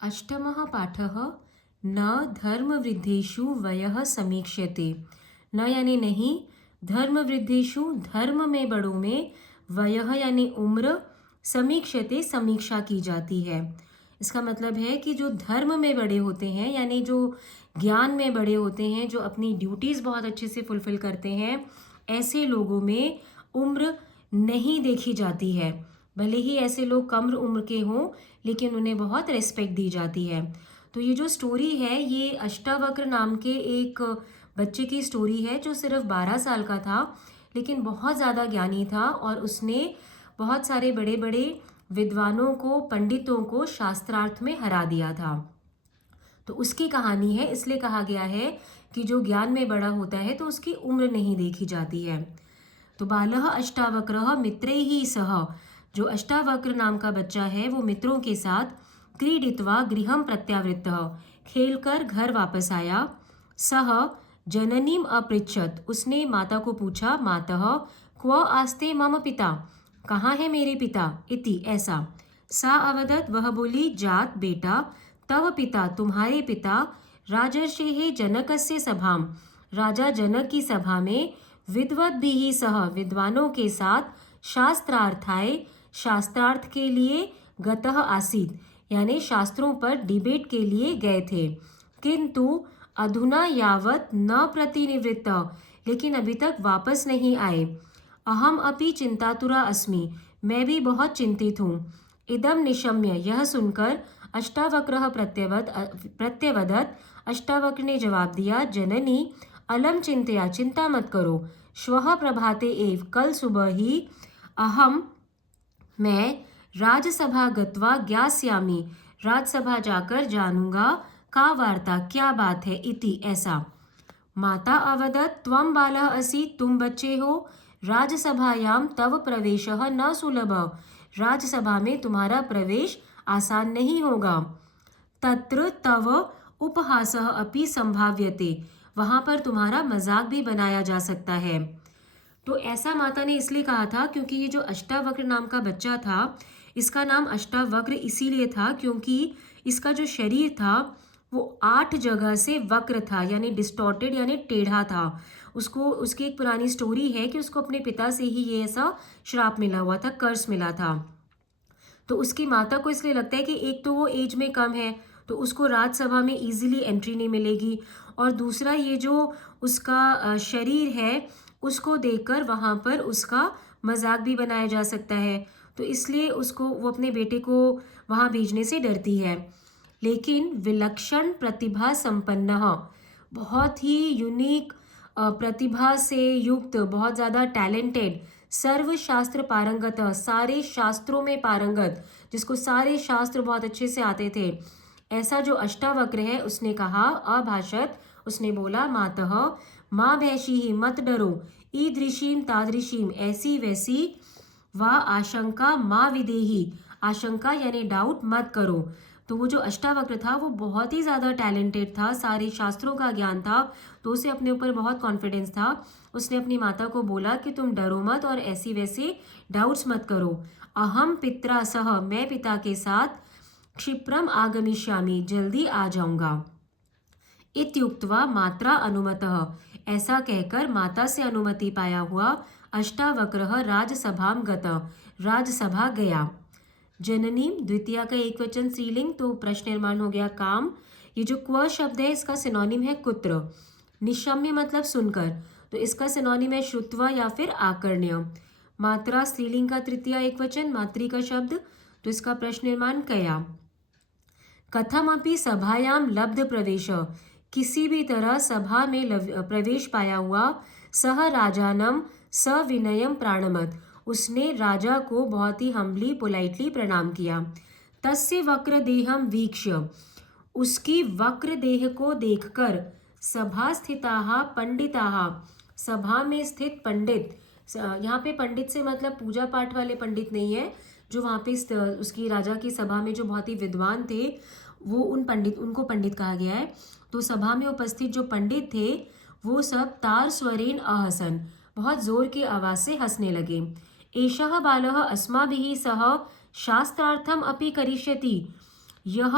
अष्टमः पाठः न धर्मवृद्धेषु वयः समीक्ष्यते। न यानी नहीं, धर्मवृद्धेषु धर्म में बड़ों में, वयः यानी उम्र, समीक्ष्यते समीक्षा की जाती है। इसका मतलब है कि जो धर्म में बड़े होते हैं यानी जो ज्ञान में बड़े होते हैं, जो अपनी ड्यूटीज़ बहुत अच्छे से फुलफिल करते हैं, ऐसे लोगों में उम्र नहीं देखी जाती है। भले ही ऐसे लोग कम उम्र के हों, लेकिन उन्हें बहुत रिस्पेक्ट दी जाती है। तो ये जो स्टोरी है, ये अष्टावक्र नाम के एक बच्चे की स्टोरी है जो सिर्फ 12 साल का था, लेकिन बहुत ज़्यादा ज्ञानी था और उसने बहुत सारे बड़े बड़े विद्वानों को, पंडितों को शास्त्रार्थ में हरा दिया था। तो उसकी कहानी है, इसलिए कहा गया है कि जो ज्ञान में बड़ा होता है तो उसकी उम्र नहीं देखी जाती है। तो बालः अष्टावक्रः मित्रैः सह, जो अष्टावक्र नाम का बच्चा है वो मित्रों के साथ क्रीडित्वा गृहं प्रत्यावृत्तः, खेलकर घर वापस आया। सह जननीम अपृच्छत, उसने माता को पूछा, मातः क्व आस्ते मम पिता, कहाँ है मेरे पिता, इति ऐसा। सा अवदत, वह बोली, जात बेटा, तव पिता तुम्हारे पिता, राजर्षेः जनकस्य सभाम, राजा जनक की सभा में, विद्वद्भिः सह विद्वानों के साथ, शास्त्रार्थाय शास्त्रार्थ के लिए, गतः आसीत् यानी शास्त्रों पर डिबेट के लिए गए थे। किंतु अधुना यावत न प्रतिनिवृत्त, लेकिन अभी तक वापस नहीं आए। अहम अपि चिंतातुरा अस्मि, मैं भी बहुत चिंतित हूँ। इदम निशम्य, यह सुनकर, अष्टावक्रः प्रत्यवदत्, अष्टावक्र ने जवाब दिया, जननी अलम चिंतया, चिंता मत करो, श्वः प्रभाते एव, कल सुबह ही, अहम मैं, राजसभा गत्वा ज्ञास्यामि, राजसभा जाकर जानूंगा, का वार्ता क्या बात है, इति ऐसा। माता अवदत्, त्वं बालः असि, तुम बच्चे हो, राजसभायां तव प्रवेशः न सुलभ, राजसभा में तुम्हारा प्रवेश आसान नहीं होगा। तत्र तव उपहासः अपि संभाव्यते, वहां पर तुम्हारा मजाक भी बनाया जा सकता है। तो ऐसा माता ने इसलिए कहा था क्योंकि ये जो अष्टावक्र नाम का बच्चा था, इसका नाम अष्टावक्र इसीलिए था क्योंकि इसका जो शरीर था वो 8 जगह से वक्र था, यानी डिस्टॉर्टेड, यानी टेढ़ा था। उसको, उसकी एक पुरानी स्टोरी है कि उसको अपने पिता से ही ये ऐसा श्राप मिला हुआ था, कर्स मिला था। तो उसकी माता को इसलिए लगता है कि एक तो वो एज में कम है तो उसको राज्यसभा में इजीली एंट्री नहीं मिलेगी, और दूसरा ये जो उसका शरीर है उसको देखकर वहाँ पर उसका मजाक भी बनाया जा सकता है, तो इसलिए उसको, वो अपने बेटे को वहाँ भेजने से डरती है। लेकिन विलक्षण प्रतिभा संपन्न, बहुत ही यूनिक प्रतिभा से युक्त, बहुत ज़्यादा टैलेंटेड, सर्वशास्त्र पारंगत, सारे शास्त्रों में पारंगत, जिसको सारे शास्त्र बहुत अच्छे से आते थे, ऐसा जो अष्टावक्र है, उसने कहा, अभाषत, उसने बोला, मातः माँ भैषी, मत डरो, ईदृशीम तादृशीम, ऐसी वैसी, व आशंका माँ विदेही, आशंका यानी डाउट मत करो। तो वो जो अष्टावक्र था वो बहुत ही ज़्यादा टैलेंटेड था, सारे शास्त्रों का ज्ञान था, तो उसे अपने ऊपर बहुत कॉन्फिडेंस था। उसने अपनी माता को बोला कि तुम डरो मत और ऐसी वैसे डाउट्स मत करो। अहम पित्रा सह, मैं पिता के साथ, क्षिप्रम आगमिष्यामि, जल्दी आ जाऊंगा। इत्युक्त्वा मात्रा अनुमतः, ऐसा कहकर माता से अनुमति पाया हुआ अष्टावक्रः राजसभाम गतः, राजसभा गया। जननी द्वितीया का एक वचन स्त्रीलिंग, तो प्रश्न निर्माण हो गया काम। ये जो क्व शब्द है इसका सिनोनिम है कुत्र। निशम्य मतलब सुनकर, तो इसका सिनोनिम है श्रुत्वा या फिर आकर्ण्य। मात्रा स्त्रीलिंग का तृतीया एक वचन, मातृ का शब्द, तो इसका प्रश्न निर्माण कया। कथमपि सभायाम लब्ध प्रवेश, किसी भी तरह सभा में प्रवेश पाया हुआ, सह राजानम सविनयम प्राणमत, उसने राजा को बहुत ही हम्बली, पोलाइटली प्रणाम किया। तस्य वक्र देहम वीक्ष्य, उसकी वक्र देह को देखकर, सभा स्थिताः पंडिताः, सभा में स्थित पंडित, यहाँ पे पंडित से मतलब पूजा पाठ वाले पंडित नहीं है, जो वहाँ पे उसकी राजा की सभा में जो बहुत ही विद्वान थे, वो उनको पंडित कहा गया है। तो सभा में उपस्थित जो पंडित थे वो सब तार स्वरेन अहसन, बहुत जोर की आवाज से हंसने लगे। एषः बालः अस्माभिः सह शास्त्रार्थम अपि करिष्यति, यह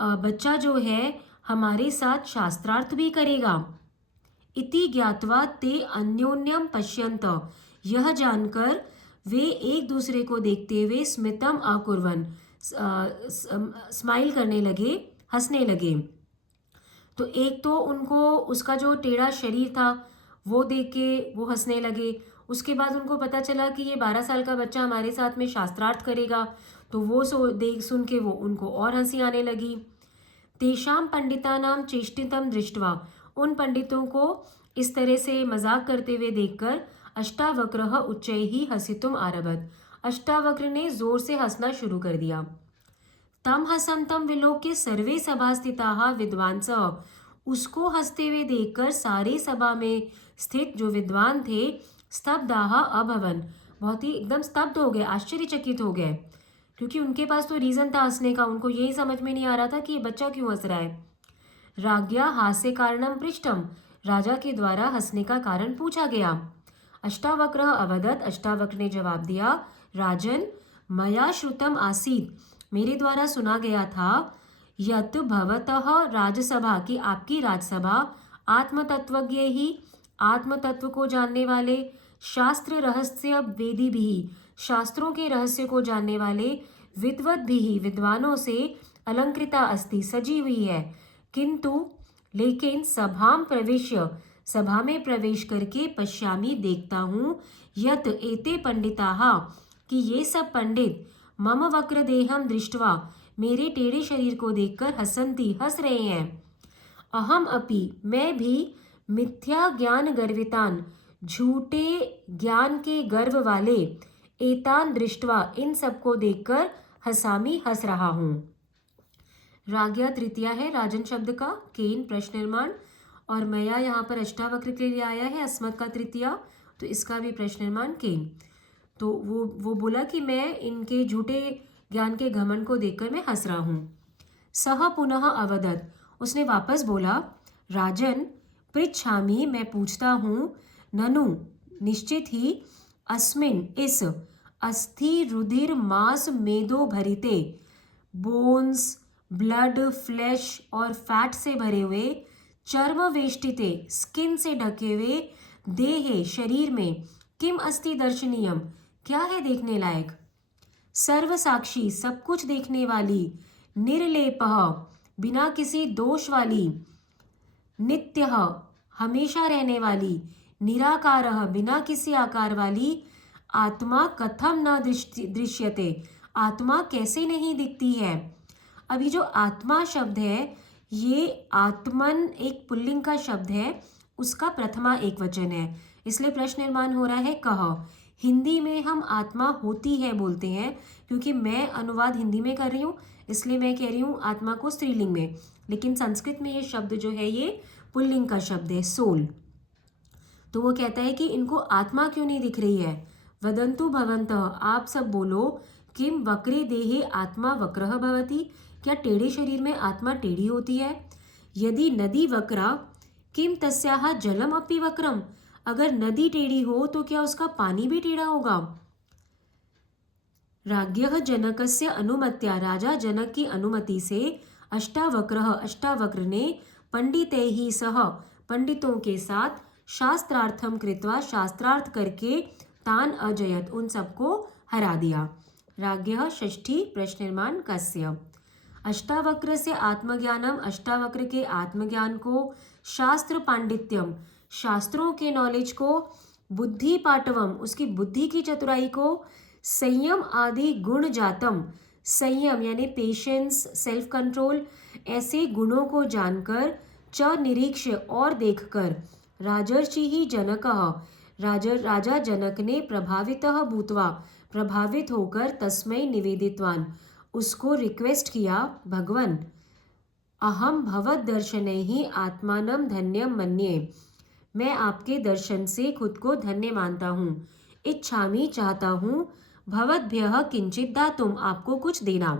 बच्चा जो है हमारे साथ शास्त्रार्थ भी करेगा। इति ज्ञात्वा ते अन्योन्यम पश्यन्त, यह जानकर वे एक दूसरे को देखते हुए स्मितम अकुर्वन्, स्माइल करने लगे, हंसने लगे। तो एक तो उनको उसका जो टेढ़ा शरीर था वो देख के वो हंसने लगे। उसके बाद उनको पता चला कि ये 12 साल का बच्चा हमारे साथ में शास्त्रार्थ करेगा, तो वो देख सुन के वो उनको और हंसी आने लगी। तेषां पंडितानां चेष्टितं दृष्ट्वा, उन पंडितों को इस तरह से मजाक करते हुए देखकर अष्टावक्रः उच्चैः हसितुम् आरभत, अष्टावक्र ने जोर से हंसना शुरू कर दिया। तम हसन्तं विलोक्य सर्वे सभास्थिताः विद्वांसः, उसको हंसते हुए देखकर सारे सभा में स्थित जो विद्वान थे स्तब्धाः अभवन्, बहुत ही एकदम स्तब्ध हो गए, आश्चर्यचकित हो गए, क्योंकि उनके पास तो रीज़न था हंसने का, उनको यही समझ में नहीं आ रहा था कि ये बच्चा क्यों हंस रहा है। राज्ञा हास्य कारणम पृष्टम, राजा के द्वारा हंसने का कारण पूछा गया। अष्टावक्रः अवदत्, अष्टावक्र ने जवाब दिया, राजन मया श्रुतम आसीत्, मेरे द्वारा सुना गया था, यत् भवतः राजसभा, की आपकी राजसभा आत्मतत्वज्ञ ही, आत्मतत्व को जानने वाले, शास्त्र रहस्य वेदी भी, शास्त्रों के रहस्य को जानने वाले, विद्वत भी, विद्वानों से अलंकृता अस्ति, सजी हुई है, किंतु लेकिन सभाम प्रवेश्य, सभा में प्रवेश करके पश्यामि देखता हूँ, यत एते पंडिताः, कि ये सब पंडित मम वक्र देहम दृष्ट्वा, मेरे टेढ़े शरीर को देखकर हसंती, हंस रहे हैं। अहम अपि, मैं भी मिथ्या ज्ञान गर्वितान, झूठे ज्ञान के गर्व वाले, एतान दृष्ट्वा, इन सबको देखकर हसामी, हंस रहा हूँ। राज्ञा तृतीया है राजन शब्द का, केन प्रश्न निर्माण, और मया यहाँ पर अष्टावक्र के लिए आया है, अस्मत् का तृतीया, तो इसका भी प्रश्न निर्माण केन। तो वो बोला कि मैं इनके झूठे ज्ञान के घमंड को देखकर मैं हंस रहा हूँ। सह पुनः अवदत्, उसने वापस बोला, राजन पृच्छामि, मैं पूछता हूँ, ननु, निश्चित ही, अस्मिन, इस, अस्थि रुधिर मांस मेदो भरिते, बोन्स, ब्लड, फ्लैश और फैट से भरे हुए, चर्म वेष्टिते, स्किन से ढके हुए, देहे, शरीर में, किम अस्ति दर्शनीयम, क्या है देखने लायक, सर्व साक्षी, सब कुछ देखने वाली, निर्लेपः, बिना किसी दोष वाली, नित्यः, हमेशा रहने वाली, निराकारः, बिना किसी आकार वाली, आत्मा कथम न दृश्यते, आत्मा कैसे नहीं दिखती है। अभी जो आत्मा शब्द है, ये आत्मन एक पुल्लिंग का शब्द है, उसका प्रथमा एक वचन है, इसलिए प्रश्न निर्माण हो रहा है कह। हिंदी में हम आत्मा होती है बोलते हैं, क्योंकि मैं अनुवाद हिंदी में कर रही हूँ, इसलिए मैं कह रही हूँ आत्मा को स्त्रीलिंग में, लेकिन संस्कृत में ये शब्द जो है ये पुल्लिंग का शब्द है, सोल। तो वो कहता है कि इनको आत्मा क्यों नहीं दिख रही है। वदंतु भवन्तः, आप सब बोलो, किम वक्रे देहे आत्मा वक्रः भवति, क्या टेढ़े शरीर में आत्मा टेढ़ी होती है। यदि नदी वक्रा, किम तस्याः जलम अपि वक्रम, अगर नदी टेढ़ी हो तो क्या उसका पानी भी टेढ़ा होगा। राज्ञः जनकस्य अनुमत्या, राजा जनक की अनुमति से, अष्टावक्रः, अष्टावक्र ने, पंडितैः सह, पंडितों के साथ, शास्त्रार्थम कृत्वा, शास्त्रार्थ करके, तान अजयत, उन सबको हरा दिया। राज्ञः षष्ठी प्रश्न निर्माण कस्य, अष्टावक्र से आत्मज्ञानम, अष्टावक्र के आत्मज्ञान को, शास्त्र पांडित्यम, शास्त्रों के नॉलेज को, बुद्धि पाटवम, उसकी बुद्धि की चतुराई को, संयम आदि गुण जातम, संयम यानी पेशेंस, सेल्फ कंट्रोल, ऐसे गुणों को जानकर, च निरीक्ष्य, और देखकर, राजर्षि ही जनकः, राजा जनक ने, प्रभावितः भूत्वा, प्रभावित होकर, तस्मै निवेदितवान, उसको रिक्वेस्ट किया, भगवन, अहम भवद दर्शनैहि आत्मानं धन्यम मन्ये, मैं आपके दर्शन से खुद को धन्य मानता हूँ। इच्छामि, चाहता हूँ, भवद्भ्यः किंचित दातुम, आपको कुछ देना।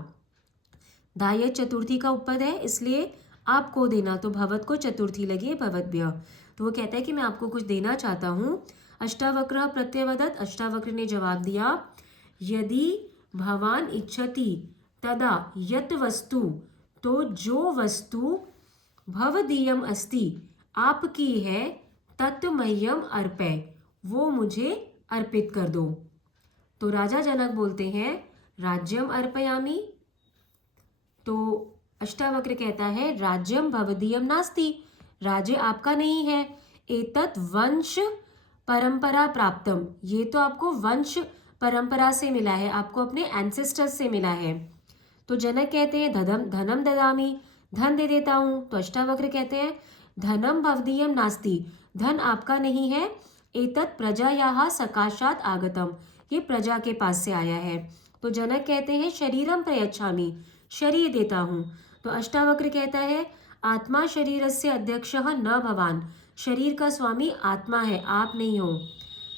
दाय चतुर्थी का उपपद है, इसलिए आपको देना, तो भवत को चतुर्थी लगी है, भवद्भ्य, तो वो कहता है कि मैं आपको कुछ देना चाहता हूँ। अष्टावक्रः प्रत्यवदत्, अष्टावक्र ने जवाब दिया, यदि भवान इच्छति तदा यत वस्तु तो जो वस्तु भवदीयम अस्ति, आपकी है, तत्मह्यम अर्पय, वो मुझे अर्पित कर दो। तो राजा जनक बोलते हैं राज्यम अर्पयामि। तो अष्टावक्र कहता है राज्यम भवदीयम नास्ति, राज्य आपका नहीं है। एतत् वंश परंपरा प्राप्तम, ये तो आपको वंश परंपरा से मिला है, आपको अपने एंसेस्टर्स से मिला है। तो जनक कहते हैं धनम धनम ददामि, धन दे देता हूं। तो अष्टावक्र कहते हैं धनम भवदीयम नास्ति, धन आपका नहीं है। एतत् प्रजायाः सकाशात आगतम, ये प्रजा के पास से आया है। तो जनक कहते हैं शरीरम प्रयच्छामि, शरीर देता हूं। तो अष्टावक्र कहता है आत्मा शरीरस्य अध्यक्षः न भवान, शरीर का स्वामी आत्मा है, आप नहीं हो।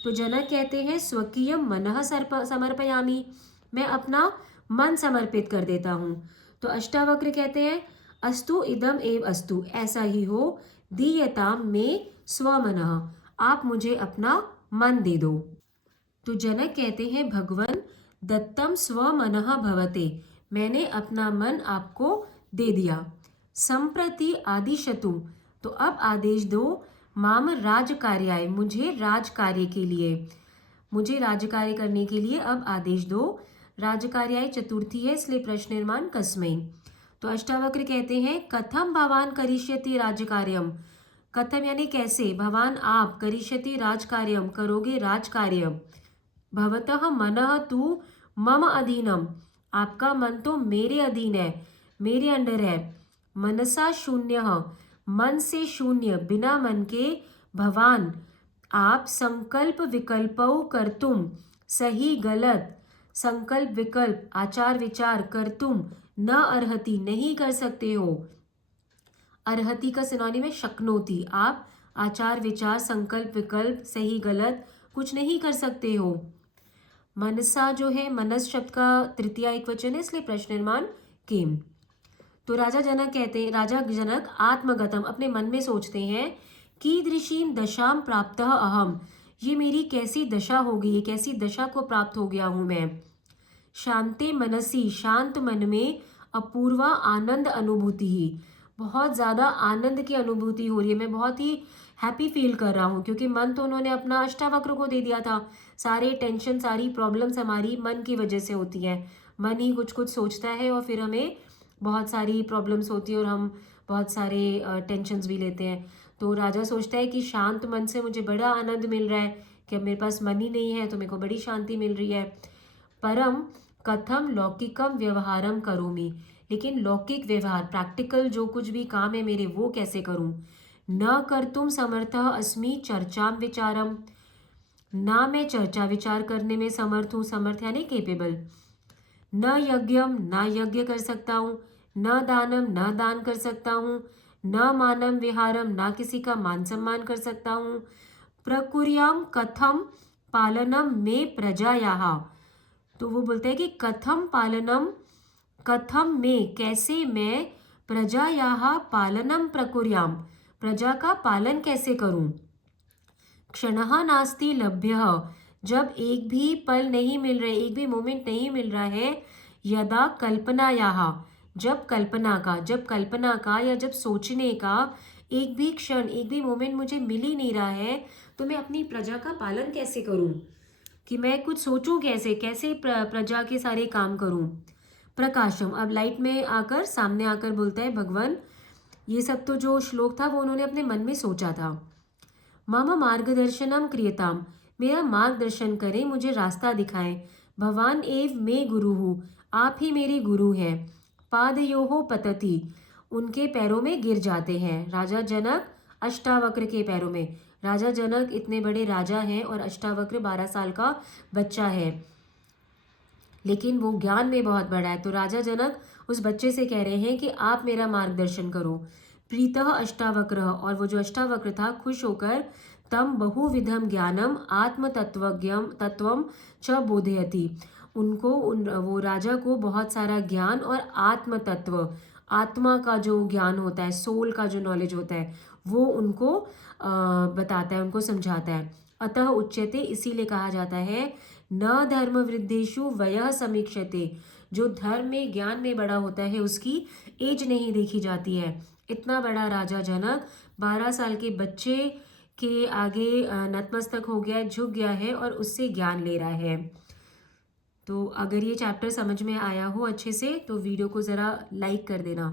तो जनक कहते हैं स्वकीयम मनः समर्पयामि, मैं अपना मन समर्पित कर देता हूँ। तो अष्टावक्र कहते हैं अस्तु इदम एव अस्तु, ऐसा ही हो, दीयताम में स्वमनः, आप मुझे अपना मन दे दो। तो जनक कहते हैं भगवन दत्तम स्वमनः भवते, मैंने अपना मन आपको दे दिया। संप्रति आदिशतु, तो अब आदेश दो, माम राज कार्याय, मुझे राज कार्य के लिए, मुझे राज कार्य करने के लिए अब आदेश दो। राज कार्याय चतुर्थी है, इसलिए प्रश्न निर्माण कस्मै। तो अष्टावक्र कहते हैं कथम भवान करिष्यति राज कार्यम, कथम यानी कैसे, भवान आप, करिष्यति राज कार्यम करोगे राज कार्य, भवतः मनः तु मम अधीनम, आपका मन तो मेरे अधीन है, मेरे अंडर है। मनसा शून्य, मन से शून्य, बिना मन के, भवान आप, संकल्प विकल्पौ कर्तुम, सही गलत, संकल्प विकल्प आचार विचार कर्तुम न अर्हति, नहीं कर सकते हो। अर्हति का सिनोनिम है शक्नोति, आप आचार विचार संकल्प विकल्प सही गलत कुछ नहीं कर सकते हो। मनसा जो है मनस शब्द का तृतीया एक वचन है, इसलिए प्रश्न निर्माण केम। तो राजा जनक कहते हैं, राजा जनक आत्मगतम, अपने मन में सोचते हैं कीदृशीम दशाम प्राप्तः अहम, ये मेरी कैसी दशा होगी, ये कैसी दशा को प्राप्त हो गया हूं मैं। शांते मनसी, शांत मन में, अपूर्वा आनंद अनुभूति ही, बहुत ज़्यादा आनंद की अनुभूति हो रही है, मैं बहुत ही हैप्पी फील कर रहा हूँ, क्योंकि मन तो उन्होंने अपना अष्टावक्र को दे दिया था। सारे टेंशन सारी प्रॉब्लम्स हमारी मन की वजह से होती हैं, मन ही कुछ कुछ सोचता है और फिर हमें बहुत सारी प्रॉब्लम्स होती है और हम बहुत सारे टेंशन्स भी लेते हैं। तो राजा सोचता है कि शांत मन से मुझे बड़ा आनंद मिल रहा है कि अब मेरे पास मन ही नहीं है तो मेरे को बड़ी शांति मिल रही है। परम कथम लौकिकम व्यवहारम करोमि, लेकिन लौकिक व्यवहार प्रैक्टिकल जो कुछ भी काम है मेरे वो कैसे करूं। न कर्तुम समर्थः अस्मि चर्चाम विचारम, ना मैं चर्चा विचार करने में समर्थ हूँ, समर्थ यानी केपेबल। न यज्ञम, ना यज्ञ कर सकता हूँ। न दानम, ना दान कर सकता हूँ। न मानम विहारम, ना किसी का मान सम्मान कर सकता हूँ। प्रकुर्याम कथम पालनम में प्रजायाः, तो वो बोलते हैं कि कथम पालनम, कथम में कैसे मैं, प्रजायाः पालनम प्रकुर्याम, प्रजा का पालन कैसे करूं। क्षणः नास्ति लभ्यः, जब एक भी पल नहीं मिल रहा है, एक भी मोमेंट नहीं मिल रहा है। यदा कल्पनायाः, जब कल्पना का या जब सोचने का एक भी क्षण एक भी मोमेंट मुझे मिल ही नहीं रहा है, तो मैं अपनी प्रजा का पालन कैसे करूं, कि मैं कुछ सोचूं कैसे, कैसे प्रजा के सारे काम करूं। प्रकाशम, अब लाइट में आकर सामने आकर बोलता है भगवान, ये सब तो जो श्लोक था वो उन्होंने अपने मन में सोचा था। मम मार्गदर्शनम क्रियताम, मेरा मार्गदर्शन करें, मुझे रास्ता दिखाएं। भवान एव मे गुरुः, आप ही मेरे गुरु हैं। पादयोः पतति, उनके पैरों में गिर जाते हैं। राजा जनक अष्टावक्र के पैरों में, राजा जनक इतने बड़े राजा हैं और अष्टावक्र 12 साल का बच्चा है, लेकिन वो ज्ञान में बहुत बड़ा है। तो राजा जनक उस बच्चे से कह रहे हैं कि आप मेरा मार्गदर्शन करो। प्रीतः अष्टावक्र, और वो जो अष्टावक्र था खुश होकर, तम बहुविधम ज्ञानम आत्म तत्वम च बोधयति, उनको वो राजा को बहुत सारा ज्ञान और आत्म तत्व, आत्मा का जो ज्ञान होता है, सोल का जो नॉलेज होता है, वो उनको बताता है, उनको समझाता है। अतः उच्यते, इसीलिए कहा जाता है न धर्म वृद्धिषु वयः समीक्षते, जो धर्म में ज्ञान में बड़ा होता है उसकी एज नहीं देखी जाती है। इतना बड़ा राजा जनक 12 साल के बच्चे के आगे नतमस्तक हो गया, झुक गया है और उससे ज्ञान ले रहा है। तो अगर ये चैप्टर समझ में आया हो अच्छे से तो वीडियो को ज़रा लाइक कर देना।